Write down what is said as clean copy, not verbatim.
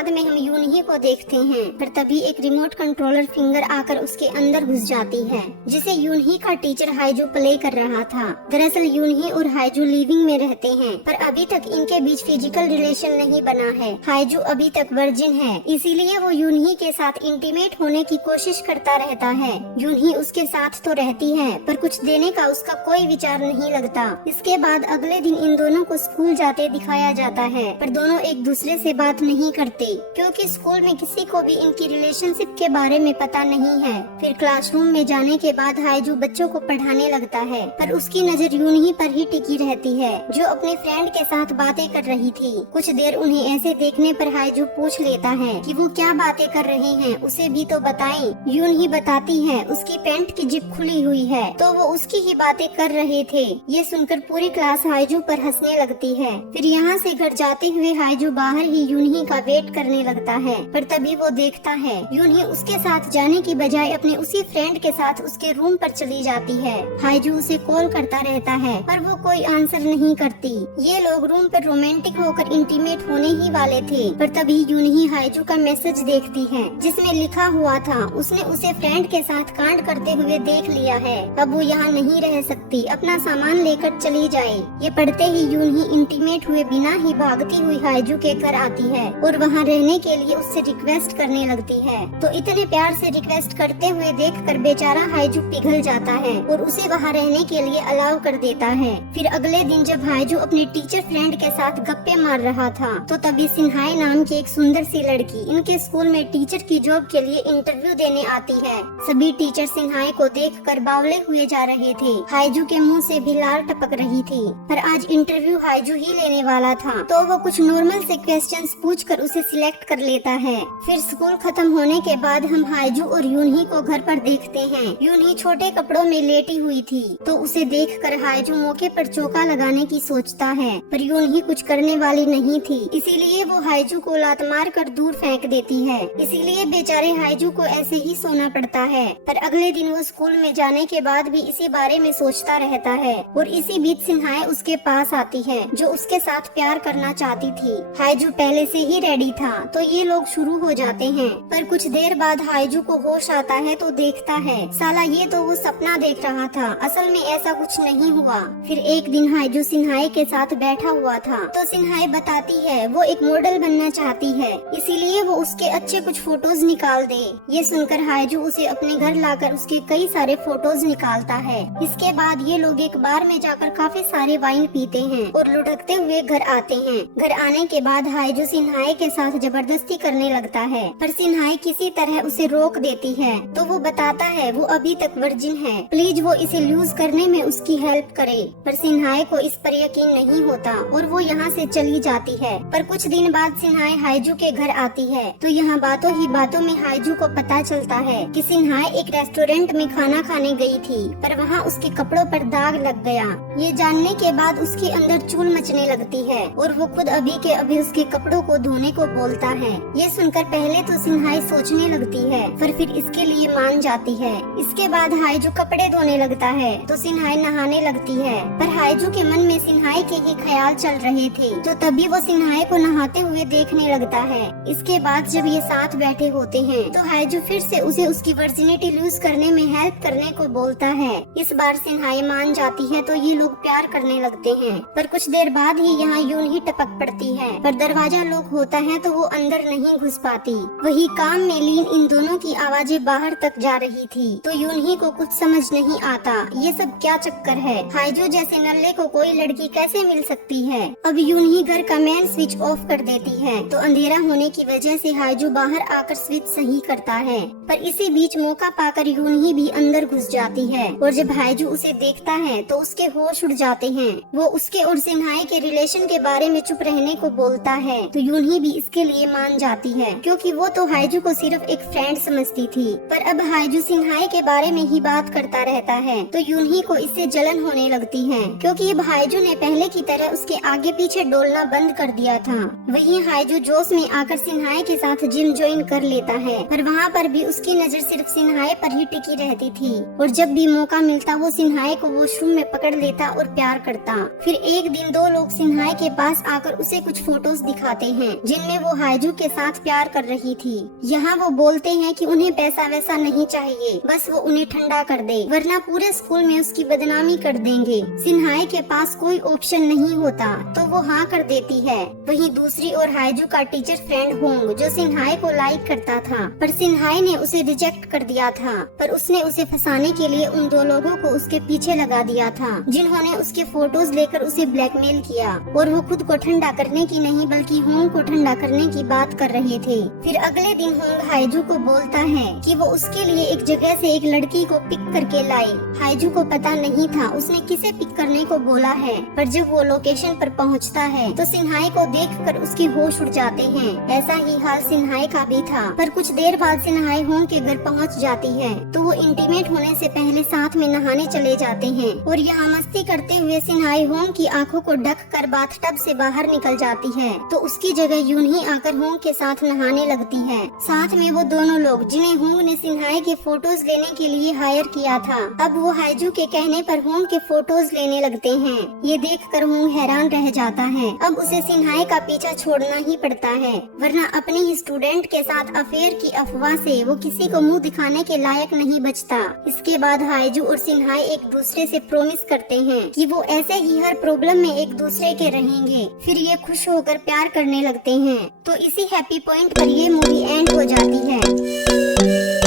बाद में हम यूनही को देखते हैं, पर तभी एक रिमोट कंट्रोलर फिंगर आकर उसके अंदर घुस जाती है, जिसे यूनही का टीचर हाइजू प्ले कर रहा था। दरअसल यूनही और हाइजू लिविंग में रहते हैं, पर अभी तक इनके बीच फिजिकल रिलेशन नहीं बना है। हाइजू अभी तक वर्जिन है, इसीलिए वो यूनही के साथ इंटीमेट होने की कोशिश करता रहता है। यूनही उसके साथ तो रहती है, पर कुछ देने का उसका कोई विचार नहीं लगता। इसके बाद अगले दिन इन दोनों को स्कूल जाते दिखाया जाता है, पर दोनों एक दूसरे से बात नहीं करते, क्योंकि स्कूल में किसी को भी इनकी रिलेशनशिप के बारे में पता नहीं है। फिर क्लासरूम में जाने के बाद हाइजू बच्चों को पढ़ाने लगता है, पर उसकी नजर यूनही पर ही टिकी रहती है, जो अपने फ्रेंड के साथ बातें कर रही थी। कुछ देर उन्हें ऐसे देखने पर हाइजू पूछ लेता है कि वो क्या बातें कर रहे हैं, उसे भी तो बताएं। यूनही बताती है उसकी पैंट की जिप खुली हुई है, तो वो उसकी ही बातें कर रहे थे। ये सुनकर पूरी क्लास हाइजू पर हंसने लगती है। फिर यहाँ से घर जाते हुए हाइजू बाहर ही यूनही का वेट करने लगता है, पर तभी वो देखता है यूनही उसके साथ जाने की बजाय अपने उसी फ्रेंड के साथ उसके रूम पर चली जाती है। हाइजू उसे कॉल करता रहता है, पर वो कोई आंसर नहीं करती। ये लोग रूम पर रोमांटिक होकर इंटीमेट होने ही वाले थे, पर तभी यूनही हाइजू का मैसेज देखती है, जिसमें लिखा हुआ था उसने उसे फ्रेंड के साथ कांड करते हुए देख लिया है, अब वो यहाँ नहीं रह सकती, अपना सामान लेकर चली जाए। ये पढ़ते ही यूनही इंटीमेट हुए बिना ही भागती हुई हाइजू के घर आती है और वहाँ रहने के लिए उससे रिक्वेस्ट करने लगती है। तो इतने प्यार से रिक्वेस्ट करते हुए देखकर बेचारा हाइजू पिघल जाता है और उसे वहाँ रहने के लिए अलाउ कर देता है। फिर अगले दिन जब हाइजू अपने टीचर फ्रेंड के साथ गप्पे मार रहा था, तो तभी सिन्हाई नाम की एक सुंदर सी लड़की इनके स्कूल में टीचर की जॉब के लिए इंटरव्यू देने आती है। सभी टीचर सिन्हाई को देखकर बावले हुए जा रहे थे। हाइजू के मुंह से भी लार टपक रही थी, पर आज इंटरव्यू हाइजू ही लेने वाला था, तो वो कुछ नॉर्मल से क्वेश्चंस पूछकर उसे सिलेक्ट कर लेता है। फिर स्कूल खत्म होने के बाद हम हाइजू और यूनही को घर पर देखते हैं। यूनही छोटे कपड़ों में लेटी हुई थी, तो उसे देखकर हाइजू मौके पर चौका लगाने की सोचता है, पर यूनही कुछ करने वाली नहीं थी, इसीलिए वो हाइजू को लात मार कर दूर फेंक देती है। इसीलिए बेचारे हाइजू को ऐसे ही सोना पड़ता है। पर अगले दिन वो स्कूल में जाने के बाद भी इसी बारे में सोचता रहता है, और इसी बीच सिन्हाई उसके पास आती है, जो उसके साथ प्यार करना चाहती थी। हाइजू पहले से ही रेडी था, तो ये लोग शुरू हो जाते हैं। पर कुछ देर बाद हाइजू को होश आता है, तो देखता है साला ये तो वो सपना देख रहा था, असल में ऐसा कुछ नहीं हुआ। फिर एक दिन हाइजू सिन्हाई के साथ बैठा हुआ था, तो सिन्हाई बताती है वो एक मॉडल बनना चाहती है, इसीलिए वो उसके अच्छे कुछ फोटोज निकाल दे। ये सुनकर हाइजू उसे अपने घर लाकर उसके कई सारे फोटोज निकालता है। इसके बाद ये लोग एक बार में जाकर काफी सारे वाइन पीते हैं और लुढ़कते हुए घर आते हैं। घर आने के बाद हाइजू सिन्हाई के साथ जबरदस्ती करने लगता है, पर सिन्हाई किसी तरह उसे रोक देती है। तो वो बताता है वो अभी तक वर्जिन है, प्लीज वो इसे लूज करने में उसकी हेल्प करे। पर सिन्हाई को इस पर यकीन नहीं होता और वो यहाँ से चली जाती है। पर कुछ दिन बाद सिन्हाई हाइजू के घर आती है, तो यहाँ बातों ही बातों में हाइजू को पता चलता है कि सिन्हाई एक रेस्टोरेंट में खाना खाने गई थी, पर वहाँ उसके कपड़ों पर दाग लग गया। ये जानने के बाद उसके अंदर चूल मचने लगती है और वो खुद अभी के अभी उसके कपड़ों को धोने को बोलता है। ये सुनकर पहले तो सिन्हाई सोचने लगती है, पर फिर इसके लिए मान जाती है। इसके बाद हाइजू कपड़े धोने लगता है, तो सिन्हाई नहाने लगती है, पर हाइजू के मन में सिन्हाई के ही ख्याल चल रहे थे, तो तभी वो सिन्हाई को नहाते हुए देखने लगता है। इसके बाद जब ये साथ बैठे होते हैं, तो हाइजू फिर से उसे उसकी वर्जिनिटी लूज करने में हेल्प करने को बोलता है। इस बार सिन्हाई मान जाती है, तो ये लोग प्यार करने लगते हैं। पर कुछ देर बाद ही यहाँ यूनही टपक पड़ती है, पर दरवाजा लॉक होता है, तो वो अंदर नहीं घुस पाती। वही काम में लीन इन दोनों की आवाजें बाहर तक जा रही थी, तो यूनही को कुछ समझ नहीं आता ये सब क्या चक्कर है, हाइजू जैसे नल्ले को कोई लड़की कैसे मिल सकती है। अब यूनही घर का मेन स्विच ऑफ कर देती है, तो अंधेरा होने की वजह से हाइजू बाहर आकर स्विच सही करता है। पर इसी बीच मौका पाकर यूनही भी अंदर घुस जाती है, और जब हाइजू उसे देखता है तो उसके होश उड़ जाते हैं। वो उसके और सिन्हाई के रिलेशन के बारे में चुप रहने को बोलता है, तो यूनही भी इसके लिए मान जाती है, क्योंकि वो तो हाइजू को सिर्फ एक फ्रेंड समझती थी। पर अब हाइजू सिन्हाई के बारे में ही बात करता रहता है, तो यूनही को इससे जलन होने लगती है, क्योंकि अब हाइजू ने पहले की तरह उसके आगे पीछे डोलना बंद कर दिया था। वहीं हाइजू जोश में आकर सिन्हाई के साथ जिम ज्वाइन कर लेता है, पर वहाँ पर भी उसकी नजर सिर्फ सिन्हाई पर ही टिकी रहती थी, और जब भी मौका मिलता वो सिन्हाई को वॉशरूम में पकड़ लेता और प्यार करता। फिर एक दिन दो लोग सिन्हाई के पास आकर उसे कुछ फोटोज दिखाते हैं, जिनमें वो वो हाइजू के साथ प्यार कर रही थी। यहाँ वो बोलते हैं कि उन्हें पैसा वैसा नहीं चाहिए, बस वो उन्हें ठंडा कर दे वरना पूरे स्कूल में उसकी बदनामी कर देंगे। सिन्हाई के पास कोई ऑप्शन नहीं होता तो वो हाँ कर देती है। वहीं दूसरी ओर हाइजू का टीचर फ्रेंड होंग जो सिन्हाई को लाइक करता था, पर सिन्हाई ने उसे रिजेक्ट कर दिया था। पर उसने उसे फंसाने के लिए उन दो लोगों को उसके पीछे लगा दिया था जिन्होंने उसके फोटोज लेकर उसे ब्लैकमेल किया, और वो खुद को ठंडा करने की नहीं बल्कि होंग को ठंडा करने की बात कर रहे थे। फिर अगले दिन होंग हाइजू को बोलता है कि वो उसके लिए एक जगह से एक लड़की को पिक करके लाई। हाइजू को पता नहीं था उसने किसे पिक करने को बोला है, पर जब वो लोकेशन पर पहुंचता है तो सिन्हाई को देखकर उसके होश उड़ जाते हैं। ऐसा ही हाल सिन्हाई का भी था, पर कुछ देर बाद सिन्हाई होंग के घर पहुंच जाती है तो वो इंटीमेट होने से पहले साथ में नहाने चले जाते हैं। और यहाँ मस्ती करते हुए सिन्हाई होंग की आंखों को ढक कर बाथटब से बाहर निकल जाती है तो उसकी जगह यून ही आकर होंग के साथ नहाने लगती है। साथ में वो दोनों लोग जिन्हें होंग ने सिन्हाई के फोटोज लेने के लिए हायर किया था, अब वो हाइजू के कहने पर होंग के फोटोज लेने लगते हैं। ये देखकर होंग हैरान रह जाता है। अब उसे सिन्हाई का पीछा छोड़ना ही पड़ता है, वरना अपने ही स्टूडेंट के साथ अफेयर की अफवाह से वो किसी को मुंह दिखाने के लायक नहीं बचता। इसके बाद हाइजू और सिन्हाई एक दूसरे से प्रॉमिस करते हैं कि वो ऐसे ही हर प्रॉब्लम में एक दूसरे के रहेंगे। फिर ये खुश होकर प्यार करने लगते हैं। तो इसी हैप्पी पॉइंट पर ये मूवी एंड हो जाती है।